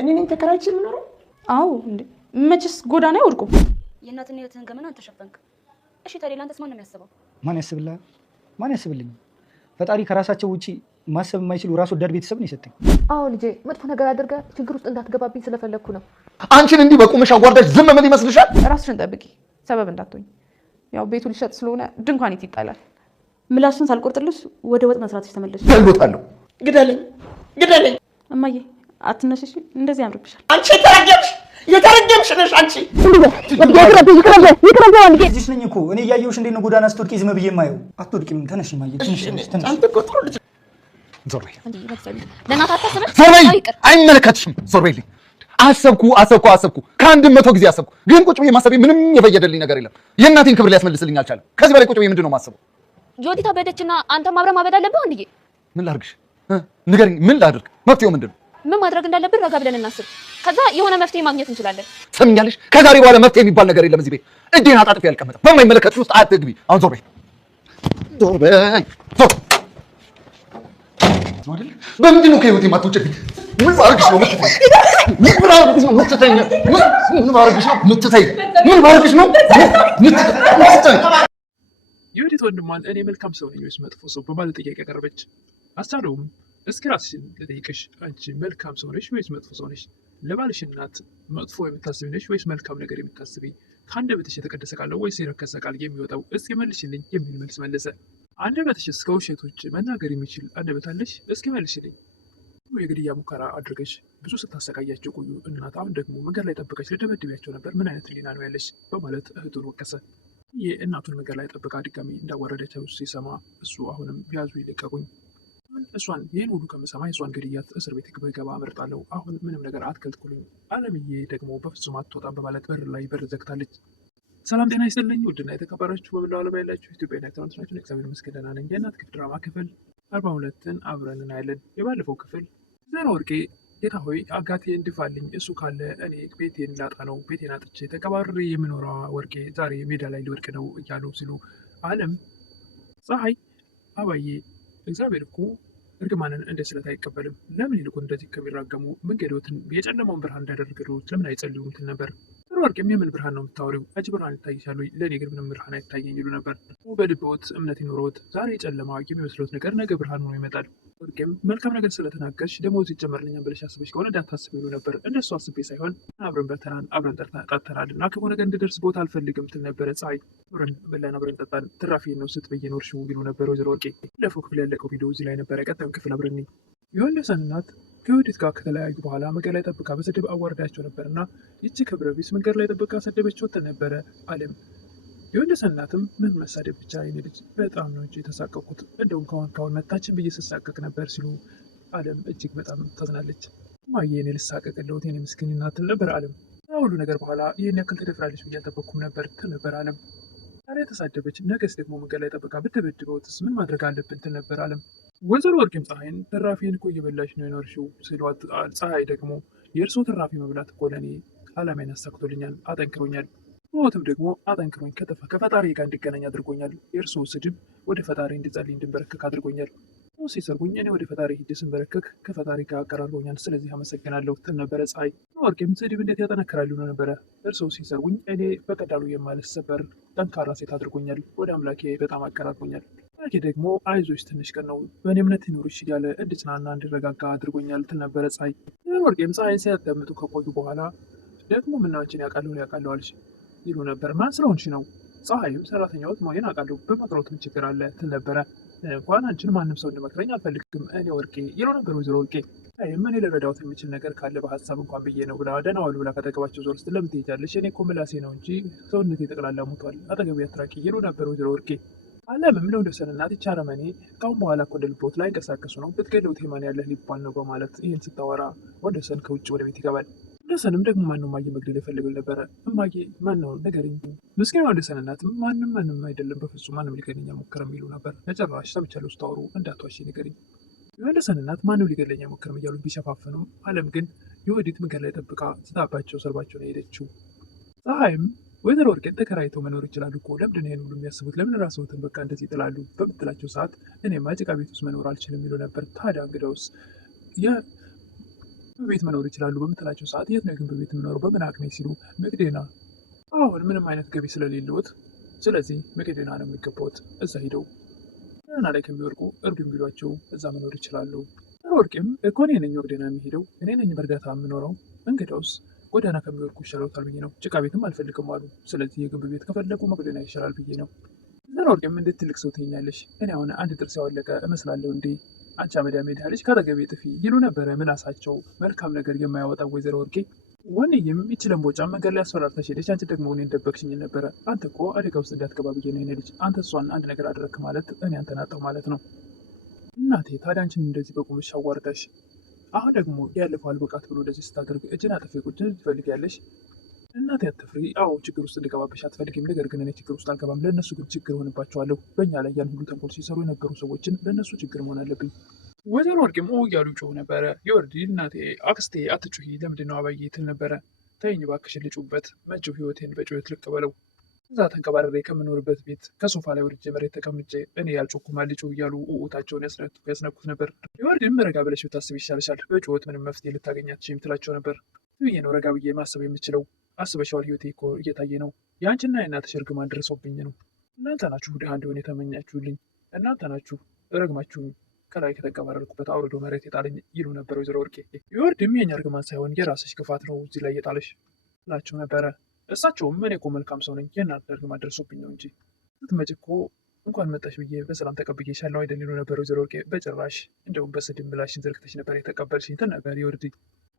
እኔ ነኝ ተከራይቼ የምኖረው? አዎ እንዴ መችስ ጎዳና አይወድቁ። የእናትና የእህትህን ገመና አንተ ሸፈንክ። እሺ ታዲያ ለአንተስ ማን ነው የሚያስበው? ማን ያስብልህ? ማን ያስብልኝ? ፈጣሪ ከራሳቸው ውጪ ማሰብ የማይችሉ ራስ ወዳድ ቤተሰብ ነው የሰጠኝ። አዎ ልጄ መጥፎ ነገር አድርገህ ችግር ውስጥ እንዳትገባብኝ ስለፈለግኩ ነው። አንቺን እንዲህ በቁምሽ አዋርዳሽ ዝም ምን ይመስልሻል? ራስሽን ጠብቂ፣ ሰበብ እንዳትሆኝ። ያው ቤቱ ሊሸጥ ስለሆነ ድንኳን ይጣላል። ምላሱን ሳልቆርጥልሽ ወደ ወጥ መስራትሽ ተመለሽ። ገልቦታለሁ። ግደለኝ እማዬ አትነሽሽ፣ እንደዚህ ያምርብሻል። አንቺ የተረገምሽ ነሽ አንቺ። እዚህ ነኝ እኮ እኔ እያየሁሽ እንዴት ነው ጎዳና ስትወድቂ ዝም ብዬ የማየው? አትወድቂም። ተነሽ እማዬ፣ ትንሽ አንተ እኮ ጥሩ ልጅ። ዞር በይ ለእናትህ አታስብም? ዞር በይ፣ አይመለከትሽም። ዞር በይልኝ። አሰብኩ ከአንድም 100 ጊዜ አሰብኩ፣ ግን ቁጭ ብዬ ማሰቤ ምንም የፈየደልኝ ነገር የለም። የእናቴን ክብር ሊያስመልስልኝ አልቻለም። ከዚህ በላይ ቁጭ ብዬ ምንድን ነው ማሰበው? ጆዲ ታበደችና አንተም አብረህ ማበድ አለብህ እንዴ? ምን ላድርግሽ? ንገሪኝ፣ ምን ላድርግ? መፍትሄው ምንድን ነው? ምን ማድረግ እንዳለብን ረጋ ብለን እናስብ። ከዛ የሆነ መፍትሄ ማግኘት እንችላለን። ሰምኛለሽ? ከዛሬ በኋላ መፍትሄ የሚባል ነገር የለም እዚህ ቤት። እጄን አጣጥፌ አልቀመጥም። በማይመለከትሽ ውስጥ አትግቢ። አሁን ዞር በይ። በምንድን ነው ከህይወቴ የማትወጪብኝ? ምን ባደርግሽ ነው የምትተይኝ? ምን ባደርግሽ ነው የምትተይኝ? የወዲት ወንድሟን እኔ መልካም ሰው ነኝ ወይስ መጥፎ ሰው በማለት ጥያቄ ያቀረበች። አስቻለውም እስኪ ራስሽን ልጠይቅሽ፣ አንቺ መልካም ሰው ነሽ ወይስ መጥፎ ሰው ነሽ? ለባልሽ እናት መጥፎ የምታስቢ ነሽ ወይስ መልካም ነገር የምታስቢ? ከአንደበትሽ የተቀደሰ ቃል ወይስ የረከሰ ቃል የሚወጣው? እስኪ መልሽልኝ የሚል መልስ መለሰ። አንደበትሽስ ከውሸት ውጭ መናገር የሚችል አንደበት አለሽ? እስኪ መልሽልኝ። የግድያ ሙከራ አድርገሽ ብዙ ስታሰቃያቸው ቆዩ እናት፣ አሁን ደግሞ መንገድ ላይ ጠብቀሽ ልደበድቢያቸው ነበር። ምን አይነት ሕሊና ነው ያለሽ? በማለት እህቱን ወቀሰ። ይህ እናቱን መንገድ ላይ ጠብቃ ድጋሚ እንዳዋረደችው ሲሰማ እሱ አሁንም ያዙ ይልቀቁኝ፣ እሷን ይህን ሁሉ ከመሰማ የእሷን ግድያት እስር ቤት ብገባ አመርጣለሁ። አሁን ምንም ነገር አትከልክሉኝ። አለምዬ ደግሞ በፍጹም አትወጣም በማለት በር ላይ በር ዘግታለች። ሰላም ጤና ይስጥልኝ ውድና የተከበራችሁ በመላው ዓለም ያላችሁ ኢትዮጵያና ኤርትራውያን ናችሁ። እግዚአብሔር ይመስገን ደህና ነኝ። የእናት ክፍል ድራማ ክፍል 42ን አብረን እናያለን። የባለፈው ክፍል ዘና ወርቄ ጌታ ሆይ አጋቴ እንድፋልኝ፣ እሱ ካለ እኔ ቤቴን ላጣ ነው፣ ቤቴን አጥቼ ተቀባሪ የምኖረዋ ወርቄ ዛሬ ሜዳ ላይ ሊወድቅ ነው እያሉ ሲሉ አለም ፀሐይ አባዬ እግዚአብሔር እኮ እርግማንን እንደ ስለት አይቀበልም። ለምን ይልቁ እንደዚህ ከሚራገሙ መንገዶትን የጨለማውን ብርሃን እንዳደረገሉት ለምን አይጸልዩም ትል ነበር። ወርቅም የምን ብርሃን ነው የምታወሪው? አንቺ ብርሃን ይታይሻል ወይ? ለእኔ ግን ምንም ብርሃን አይታየኝ ይሉ ነበር። በልብዎት እምነት ይኖረዎት ዛሬ ጨለማ የሚመስሎት ነገር ነገ ብርሃን ሆኖ ይመጣል። ወርቅም መልካም ነገር ስለተናገርሽ ደሞዝ ይጨመርልኛል ብለሽ አስበሽ ከሆነ እንዳታስብ ይሉ ነበር። እንደሱ አስቤ ሳይሆን አብረን በልተናል፣ አብረን ጠጥተናል እና ክፉ ነገር እንድደርስ ቦታ አልፈልግም ትል ነበረ ፀሐይ። አብረን በላን፣ አብረን ጠጣን፣ ትራፊ ነው ስትበይ ኖርሽው ይሉ ነበር ወይዘሮ ወርቄ። ባለፈው ክፍል ያለቀው ቪዲዮ እዚህ ላይ ነበረ። ቀጣዩን ክፍል አብረን የወንደሰን እናት ከወዲት ጋር ከተለያዩ በኋላ መንገድ ላይ ጠብቃ በስድብ አዋርዳቸው ነበር እና ይቺ ክብረ ቢስ መንገድ ላይ ጠብቃ ሰደበችው ነበረ አለም። የወንደሰን እናትም ምን መሳደብ ብቻ የኔ ልጅ በጣም ነው እንጂ የተሳቀቁት፣ እንደውም ካሁን መታችን ብዬ ስሳቀቅ ነበር ሲሉ አለም እጅግ በጣም ታዝናለች። እማዬ እኔ ልሳቀቅልዎት የኔ ምስኪን እናት ትል ነበር አለም። ከሁሉ ነገር በኋላ ይህን ያክል ትደፍራለች ብዬ አልጠበቅኩም ነበር ትል ነበር አለም። ዛሬ የተሳደበች ነገስ ደግሞ መንገድ ላይ ጠብቃ ብትደበድበውትስ ምን ማድረግ አለብን ትል ነበር አለም። ወይዘሮ ወርቄም ፀሐይን ትራፊን እኮ እየበላሽ ነው የኖርሽው ሲሏት፣ ፀሐይ ደግሞ የእርስዎ ትራፊ መብላት እኮ ለእኔ ዓላማዬን አሳክቶልኛል፣ አጠንክሮኛል። ሞትም ደግሞ አጠንክሮኝ ከፈጣሪ ጋር እንድገናኝ አድርጎኛል። የእርስዎ ስድብ ወደ ፈጣሪ እንድጸልይ እንድንበረከክ አድርጎኛል። ሲሰርጉኝ እኔ ወደ ፈጣሪ ሂድ ስንበረከክ ከፈጣሪ ጋር አቀራርቦኛል። ስለዚህ አመሰግናለሁ ትል ነበረ ፀሐይ። ወርቄም ስድብ እንዴት ያጠነክራል ይሉ ነበረ። እርስዎ ሲሰርጉኝ እኔ በቀላሉ የማልሰበር ጠንካራ ሴት አድርጎኛል። ወደ አምላኬ በጣም አቀራርቦኛል። አምላኬ ደግሞ አይዞሽ ትንሽ ቀን ነው በእኔ እምነት ይኖርሽ እያለ እንድጽናና እንድረጋጋ አድርጎኛል ትል ነበረ ፀሐይ። ወርቄም ፀሐይን ሲያዳምጡ ከቆዩ በኋላ ደግሞ ምናችን ያውቃለሁ አልሽ ይሉ ነበር። ማን ስለሆንሽ ነው? ፀሐይም ሰራተኛዎት መሆኔን አውቃለሁ፣ በመቅረውት ምን ችግር አለ ትል ነበረ። እንኳን አንቺን ማንም ሰው እንድመክረኝ አልፈልግም እኔ ወርቄ ይሉ ነበር ወይዘሮ ወርቄ። እኔ ልረዳዎት የሚችል ነገር ካለ በሀሳብ እንኳን ብዬ ነው ብላ ደህና ዋሉ ብላ ከጠገባቸው ዞር ስትል ለምን ትሄጃለሽ? እኔ እኮ ምላሴ ነው እንጂ ሰውነቴ ጠቅላላ ሞቷል፣ አጠገቤ አትራቂ ይሉ ነበር ወይዘሮ ወርቄ። አለምም ለወንደሰን እናት ይህች አረመኔ ካሁን በኋላ እኮ እንደ ልቦት ላይ እንቀሳቀሱ ነው፣ ብትገድሉት ማን ያለህ ሊባል ነው በማለት ይህን ስታወራ ወንደሰን ከውጭ ወደ ቤት ይገባል። ወንደሰንም ደግሞ ማነው እማዬ መግደል የፈለገው ነበረ። እማዬ ማነው ንገሪኝ። ምስኪን ወንደሰን እናት ማንም አይደለም፣ በፍጹም ማንም ሊገለኝ አልሞከረም ይሉ ነበር። ለጭራሽ ሰምቻለሁ ስታወሩ እንዳትዋሺ ንገሪኝ። የወንደሰን እናት ማንም ሊገለኝ አልሞከረም እያሉ ቢሸፋፈኑም አለም ግን የወዲት መንገድ ላይ ጠብቃ ስታባቸው ሰርባቸው ነው የሄደችው። ፀሐይም ወይዘሮ ወርቄን ተከራይተው መኖር ይችላሉ እኮ ለምንድን ነው ይሄን ሁሉ የሚያስቡት? ለምን ራስዎትን በቃ እንደዚህ ይጥላሉ? በምትላቸው ሰዓት እኔማ ጭቃ ቤት ውስጥ መኖር አልችልም ይሉ ነበር። ታዲያ እንግዳውስ በቤት መኖር ይችላሉ በምትላቸው ሰዓት የት ነው ግን በቤት የምኖረው በምን አቅሜ ሲሉ መቅደና አሁን ምንም አይነት ገቢ ስለሌለዎት ስለዚህ መቅደና ነው የሚገባዎት። እዛ ሂደው ጎዳና ላይ ከሚወድቁ እርዱኝ ቢሏቸው እዛ መኖር ይችላሉ። ወርቄም እኮ እኔ ነኝ መቅደና የሚሄደው እኔ ነኝ በእርዳታ የምኖረው እንግዳውስ ጎዳና ከሚወድቁ ይሻለዎታል ብዬ ነው። ጭቃ ቤትም አልፈልግም አሉ። ስለዚህ የግንብ ቤት ከፈለጉ መቅደና ይሻላል ብዬ ነው። ወርቄም እንዴት ትልቅ ሰው ትኛለሽ? እኔ አሁን አንድ ጥርስ ያወለቀ እመስላለሁ እንዴ? አንቺ አመዳም ሄዳለች ከአጠገቤ ጥፊ ይሉ ነበረ ምላሳቸው መልካም ነገር የማያወጣው ወይዘሮ ወርቄ። ወንዬም ይችለን ቦጫ መንገድ ላይ አስፈራርታሽ ሄደች። አንቺ ደግሞ እኔን ደበቅሽኝ ነበረ። አንተ እኮ አደጋ ውስጥ እንዳትገባ ብዬ ነው የኔ ልጅ። አንተ እሷን አንድ ነገር አደረግክ ማለት እኔ አንተን አጣሁ ማለት ነው። እናቴ ታዲያ አንቺን እንደዚህ በቁምሽ አዋርዳሽ አሁን ደግሞ ያለፈው አልበቃት ብሎ እንደዚህ ስታደርግ እጅን አጥፌ ቁጭ ትፈልጊያለሽ? እናቴ አትፍሪ። አዎ ችግር ውስጥ እንድገባብሽ አትፈልጊም። ነገር ግን እኔ ችግር ውስጥ አልገባም። ለእነሱ ግን ችግር ሆንባቸዋለሁ። በእኛ ላይ ያን ሁሉ ተንኮል ሲሰሩ የነበሩ ሰዎችን ለእነሱ ችግር መሆን አለብኝ። ወይዘሮ ወርቄም እያሉ ጮሁ ነበረ። የወርዲ እናቴ አክስቴ አትጩሂ፣ ለምንድን ነው አባዬ ትል ነበረ። ተይኝ እባክሽን ልጩበት፣ መጪው ህይወቴን በጩኸት ልቀበለው። እዛ ተንከባረሬ ከምኖርበት ቤት ከሶፋ ላይ ወርጄ መሬት ተቀምጬ እኔ ያልጮኩማ ልጩ እያሉ ውታቸውን ያስነኩት ነበር። የወርዲም ረጋ ብለሽ ብታስብ ይሻልሻል፣ በጩኸት ምንም መፍትሄ ልታገኝ አትችይም ትላቸው ነበር። ብዬ ነው ረጋ ብዬ ማሰብ የምችለው። አስበሽዋል? ህይወቴ እኮ እየታየ ነው። የአንቺና የእናትሽ እርግማን ደርሶብኝ ነው። እናንተ ናችሁ ድሃ እንዲሆን የተመኛችሁልኝ። እናንተ ናችሁ ረግማችሁኝ ከላይ ከተንቀባረርኩበት አውርዶ መሬት የጣለኝ ይሉ ነበር ወይዘሮ ወርቄ። የወርድም የኛ እርግማን ሳይሆን የራስሽ ክፋት ነው እዚህ ላይ የጣለሽ ናቸው ነበረ። እሳቸውም እኔ እኮ መልካም ሰው ነኝ የእናንተ እርግማን ደርሶብኝ ነው እንጂ ስትመጪ እኮ እንኳን መጣሽ ብዬ በሰላም ተቀብዬሻለሁ አይደል ይሉ ነበር ወይዘሮ ወርቄ። በጭራሽ እንደውም በስድብ ምላሽን ዘርግተሽ ነበር የተቀበልሽኝ ትል ነበር የወርዲ።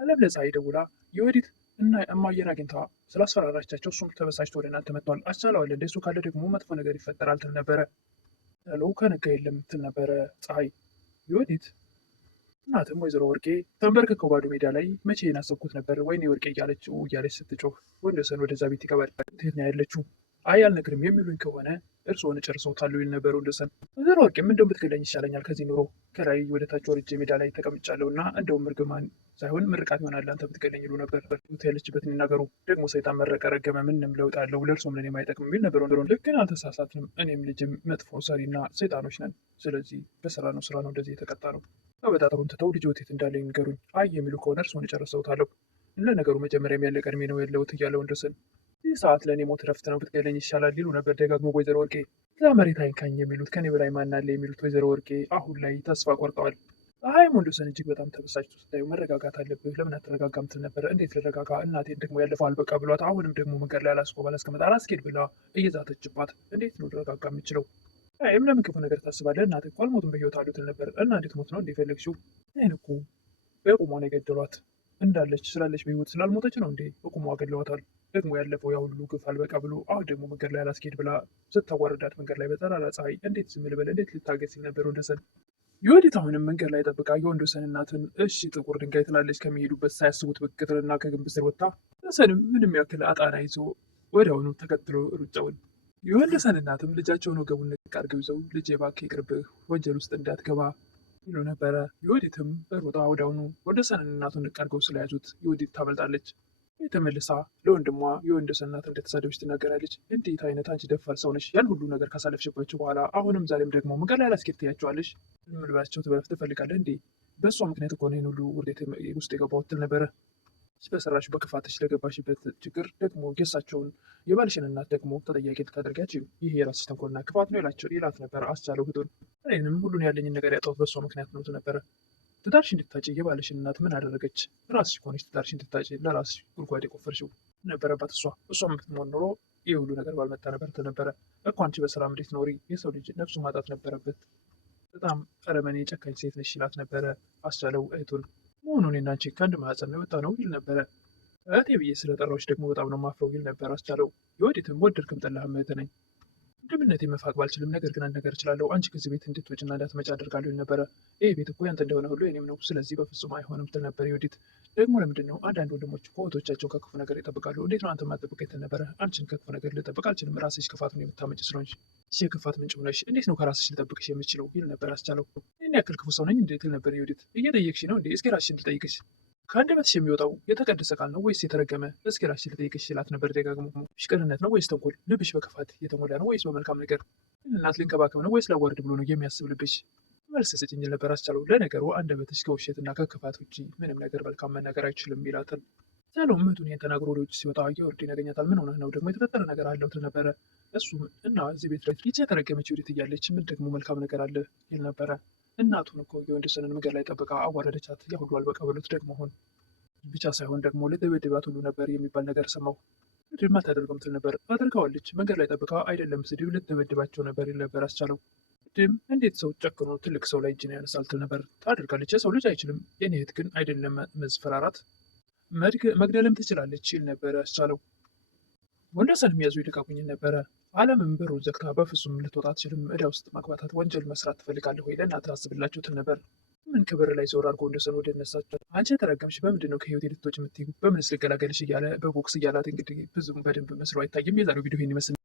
አለም ለፀሐይ ደውላ የወዲት እና እማዬን አግኝታ ስላስፈራራቻቸው እሱም ተበሳጭቶ ወደ እናንተ መጥቷል። አስቻለዋል እንደ እሱ ካለ ደግሞ መጥፎ ነገር ይፈጠራል ትል ነበረ። ለው ከነጋ የለም ትል ነበረ ፀሐይ። የወዲት እናትም ወይዘሮ ወርቄ ተንበርክከው ባዶ ሜዳ ላይ መቼ ናሰብኩት ነበር ወይኔ ወርቄ እያለች ስትጮህ ወንደሰን ወደዛ ቤት ይገባል። እንዴት ነው ያለችው? አይ አልነግርም የሚሉኝ ከሆነ እርስዎን ጨርሰውታል ይል ነበር ወንደሰን። ወይዘሮ ወርቄም እንደውም ብትገለኝ ይሻለኛል ከዚህ ኑሮ ከላይ ወደ ታች ወርጄ ሜዳ ላይ ተቀምጫለሁ እና እንደውም እርግማን ሳይሆን ምርቃት ይሆናል አንተ ብትገለኝ ይሉ ነበር። ያለችበትን ይናገሩ ደግሞ ሰይጣን መረቀ ረገመ ምንም ለውጥ አለው ለእርሶም ለእኔም አይጠቅም የሚል ነበር ወንደሮ። ልክ ግን አልተሳሳትንም። እኔም ልጅም መጥፎ ሰሪና ሰይጣኖች ነን። ስለዚህ በስራ ነው እንደዚህ የተቀጣ ነው። አበጣጠሩን ትተው ልጅ ወቴት እንዳለ ይንገሩኝ። አይ የሚሉ ከሆነ እርስዎን ጨርሰውታለሁ። ለነገሩ መጀመሪያም ያለ ቀድሜ ነው ያለሁት እያለ ወንደሰን ይህ ሰዓት ለእኔ ሞት ረፍት ነው ብትገለኝ ይሻላል ይሉ ነበር ደጋግሞ ወይዘሮ ወርቄ። እዛ መሬት አይንካኝ የሚሉት ከኔ በላይ ማናለ የሚሉት ወይዘሮ ወርቄ አሁን ላይ ተስፋ ቆርጠዋል። ፀሐይም ወንደሰን እጅግ በጣም ተበሳጭቶ ስታዩ መረጋጋት አለብህ ለምን አትረጋጋም ትል ነበር። እንዴት ልረጋጋ? እናቴን ደግሞ ያለፈው አልበቃ ብሏት አሁንም ደግሞ መንገድ ላይ አላስቀመጥ አላስኬድ ብላ እየዛተችባት እንዴት ነው ልረጋጋ የምችለው? ፀሐይም ለምን ክፉ ነገር ታስባለህ? እናቴ እኮ አልሞትም በሕይወት ትል ነበር። እና እንዴት ሞት ነው እንደፈለግሽው? ይህን እኮ በቁሟ ነው የገደሏት እንዳለች ስላለች በሕይወት ስላልሞተች ነው እንዴ በቁሟ ገድለዋታል። ደግሞ ያለፈው ያ ሁሉ ግፍ አልበቃ ብሎ አሁን ደግሞ መንገድ ላይ አላስኬድ ብላ ስታዋርዳት መንገድ ላይ በጠራራ ፀሐይ እንዴት ዝም ልበል? እንዴት ልታገስ ሲል ነበር ወንደሰን። የወዲት አሁንም መንገድ ላይ ጠብቃ የወንደሰን እናትን እሺ ጥቁር ድንጋይ ትላለች ከሚሄዱበት ሳያስቡት ብቅ ትልና ከግንብ ስር ወጥታ ወንደሰንም ምንም ያክል አጣና ይዞ ወዲያውኑ ተከትሎ ሩጫውን። የወንደሰን እናትም ልጃቸውን ወገቡን ንቅ አድርገው ይዘው ልጄ እባክህ ይቅርብህ ወንጀል ውስጥ እንዳትገባ ይሉ ነበረ። የወዲትም ሮጣ ወዲያውኑ ወንደሰንን እናቱን ንቅ አድርገው ስለያዙት የወዲት ታመልጣለች። የተመልሳ ለወንድሟ የወንደሰን እናት እንደተሳደበች ትናገራለች። እንዴት አይነት አንቺ ደፋር ሰው ነሽ! ያን ሁሉ ነገር ካሳለፍሽባቸው በኋላ አሁንም ዛሬም ደግሞ መንገድ ላይ አላስኬድ ትያቸዋለሽ። ምልባቸው ትፈልጋለህ እንዴ? በእሷ ምክንያት እኮ ይህን ሁሉ ውርዴት ውስጥ የገባሁት ትል ነበረ። በሰራሽ በክፋትሽ ለገባሽበት ችግር ደግሞ የእሳቸውን የባልሽን እናት ደግሞ ተጠያቂ ልታደርጊያቸው ይህ የራስሽ ተንኮልና ክፋት ነው ይላት ነበር አስቻለው እህቱን። እኔንም ሁሉን ያለኝን ነገር ያጣሁት በእሷ ምክንያት ነው ነበረ። ትዳርሽ እንድታጭ የባልሽን እናት ምን አደረገች? ራስሽ ከሆነች ትዳርሽ እንድታጭ ለራስሽ ጉድጓድ የቆፈርሽው ነበረባት እሷ ብትሆን ኖሮ ይህ ሁሉ ነገር ባልመጣ ነበር ትል ነበረ። እኮ አንቺ በሰላም እንዴት ኖሪ? የሰው ልጅ ነፍሱ ማጣት ነበረበት። በጣም ጠረመኔ ጨካኝ ሴት ነሽ ይላት ነበረ አስቻለው እህቱን። መሆኑ እኔና አንቺ ከአንድ ማህፀን ነው የወጣ ነው ይል ነበረ። እህቴ ብዬ ስለጠራዎች ደግሞ በጣም ነው ማፍረው ይል ነበር አስቻለው። የወዲትም ወደድክም ጠላህም እህት ነኝ ወንድምነቴ መፋቅ ባልችልም ነገር ግን አንድ ነገር እችላለሁ። አንቺ ከዚህ ቤት እንድትወጪና እንዳትመጪ አደርጋለሁ ይል ነበረ። ይህ ቤት እኮ ያንተ እንደሆነ ሁሉ የኔም ነው። ስለዚህ በፍጹም አይሆንም ትል ነበር የወዲት። ደግሞ ለምንድን ነው አንዳንድ ወንድሞች እኮ እህቶቻቸውን ከክፉ ነገር ይጠብቃሉ? እንዴት ነው አንተ ማጠብቅ ትል ነበረ። አንቺን ከክፉ ነገር ልጠብቅ አልችልም። ራስሽ ክፋቱን የምታመጭ ስለሆንሽ የክፋት ምንጭ ሆነሽ እንዴት ነው ከራስሽ ልጠብቅሽ የምችለው ይል ነበር አስቻለው። ይህን ያክል ክፉ ሰው ነኝ እንዴት ትል ነበር የወዲት። እየጠየቅሽ ነው እንዴ? እስኪ ራስሽን ልጠይቅሽ ከአንደበትሽ የሚወጣው የተቀደሰ ቃል ነው ወይስ የተረገመ? እስኪ ራስሽን ልጠይቅሽ ይላት ነበር ደጋግሞ። ፍቅርነት ነው ወይስ ተንኮል? ልብሽ በክፋት የተሞላ ነው ወይስ በመልካም ነገር? እናት ልንከባከብ ነው ወይስ ላዋርድ ብሎ ነው የሚያስብ ልብሽ? መልስ ስጭኝ ነበር አስቻለው። ለነገሩ አንደበትሽ ከውሸትና ከክፋት ውጭ ምንም ነገር መልካም መናገር አይችልም ይላታል። አስቻለውም እህቱን ይህን ተናግሮ ወደ ውጭ ሲወጣ እየወርድን ያገኛታል። ምን ሆነህ ነው ደግሞ የተፈጠረ ነገር አለው ትል ነበረ። እሱም እና እዚህ ቤት ላይ ይቺ የተረገመች ወዴት እያለች ምን ደግሞ መልካም ነገር አለ ይል ነበረ። እናቱን እኮ የወንድሰንን መንገድ ላይ ጠብቃ አዋረደቻት። ያ ሁሉ አልበቃ ብሎት ደግሞ ሆን ብቻ ሳይሆን ደግሞ ልትደበድባት ሁሉ ነበር የሚባል ነገር ሰማሁ። ድም አታደርገውም ትል ነበር። አድርገዋለች። መንገድ ላይ ጠብቃ አይደለም ስድብ ልትደበድባቸው ነበር ይል ነበር አስቻለው። ድም እንዴት ሰው ጨክኖ ትልቅ ሰው ላይ እጅን ያነሳል ትል ነበር። ታደርጋለች። የሰው ልጅ አይችልም። የኔ እህት ግን አይደለም መዝፈራራት መግደልም ትችላለች ይል ነበረ አስቻለው። ወንደሰን የሚያዙ ይልቀቁኝ ነበረ። አለምን በሩን ዘግታ በፍጹም ልትወጣ አትችልም። ዕዳ ውስጥ ማግባታት ወንጀል መስራት ትፈልጋለህ ወይ? ለእናትህ አስብላችሁ ትል ነበር። ምን ክብር ላይ ዞር አድርጎ ወንደሰን ወደ እነሳቸው አንቺ የተረገምሽ በምንድን ነው ከህይወቴ ልትወጪ የምትይው? በምንስ ልገላገልሽ እያለ በቦክስ እያላት እንግዲህ ብዙም በደንብ መስሎ አይታይም። የዛሬው ቪዲዮ ይህን ይመስል